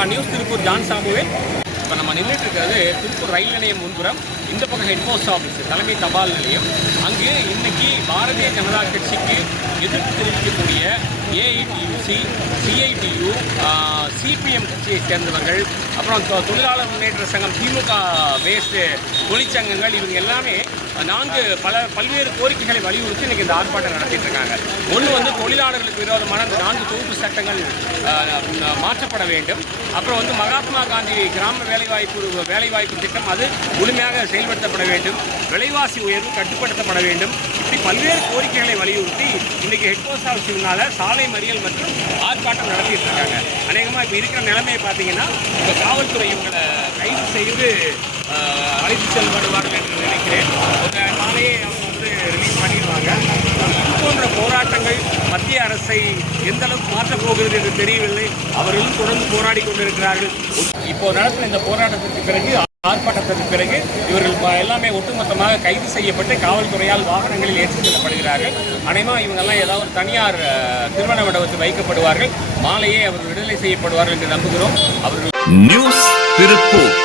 நான் news Tiruppur John Samuel. இப்போ நம்ம நின்றுட்டு இருக்கிறது திருப்பூர் ரயில் நிலையம் முன்புறம். இந்த பக்கம் ஹெட் போஸ்ட் ஆஃபீஸ் தலைமை தபால் நிலையம். அங்கு இன்னைக்கு பாரதிய ஜனதா கட்சிக்கு எதிர்ப்பு தெரிவிக்கக்கூடிய ஏஐடியூசி, சிஐடியு, சிபிஎம் கட்சியை சேர்ந்தவர்கள், அப்புறம் தொழிலாளர் முன்னேற்ற சங்கம், திமுக பேஸ்டு தொழிற்சங்கங்கள், இவங்க எல்லாமே பல்வேறு கோரிக்கைகளை வலியுறுத்தி இன்றைக்கி இந்த ஆர்ப்பாட்டம் நடத்திட்டு இருக்காங்க. ஒன்று வந்து தொழிலாளர்களுக்கு விரோதமான அந்த 4 தொகுப்பு சட்டங்கள் மாற்றப்பட வேண்டும். அப்புறம் வந்து மகாத்மா காந்தி கிராம வேலைவாய்ப்பு திட்டம் அது முழுமையாக செயல்படுத்தப்பட வேண்டும். விலைவாசி உயர்வு கட்டுப்படுத்தப்பட வேண்டும். இப்படி பல்வேறு கோரிக்கைகளை வலியுறுத்தி இன்றைக்கி ஹெட் போஸ்ட் ஆஃபீஸினால சாலை மறியல் மற்றும் ஆர்ப்பாட்டம் நடத்திட்டு இருக்காங்க. அநேகமாக இப்போ இருக்கிற நிலைமையை பார்த்தீங்கன்னா இப்போ காவல்துறை இவங்களை கைது செய்து அழைத்து செல்லப்படுவார்கள் என்று நினைக்கிறேன். ஒரு நாளையே அவங்க வந்து ரிலீஸ் பண்ணிடுவாங்க. இது போன்ற போராட்டங்கள் மத்திய அரசை எந்த அளவுக்கு மாற்றப் போகிறது என்று தெரியவில்லை. அவர்களும் தொடர்ந்து போராடி கொண்டிருக்கிறார்கள். இப்போ நடத்தின இந்த போராட்டத்திற்கு பிறகு, ஆர்ப்பாட்டத்திற்கு பிறகு இவர்கள் எல்லாமே ஒட்டுமொத்தமாக கைது செய்யப்பட்டு காவல்துறையால் வாகனங்களில் ஏற்றிச் செல்லப்படுகிறார்கள். அநேகமாக இவங்கெல்லாம் ஏதாவது தனியார் திருமண மண்டபத்தில் வைக்கப்படுவார்கள். மாலையே அவர்கள் விடுதலை செய்யப்படுவார்கள் என்று நம்புகிறோம். அவர்கள் நியூஸ் திருப்பூர்.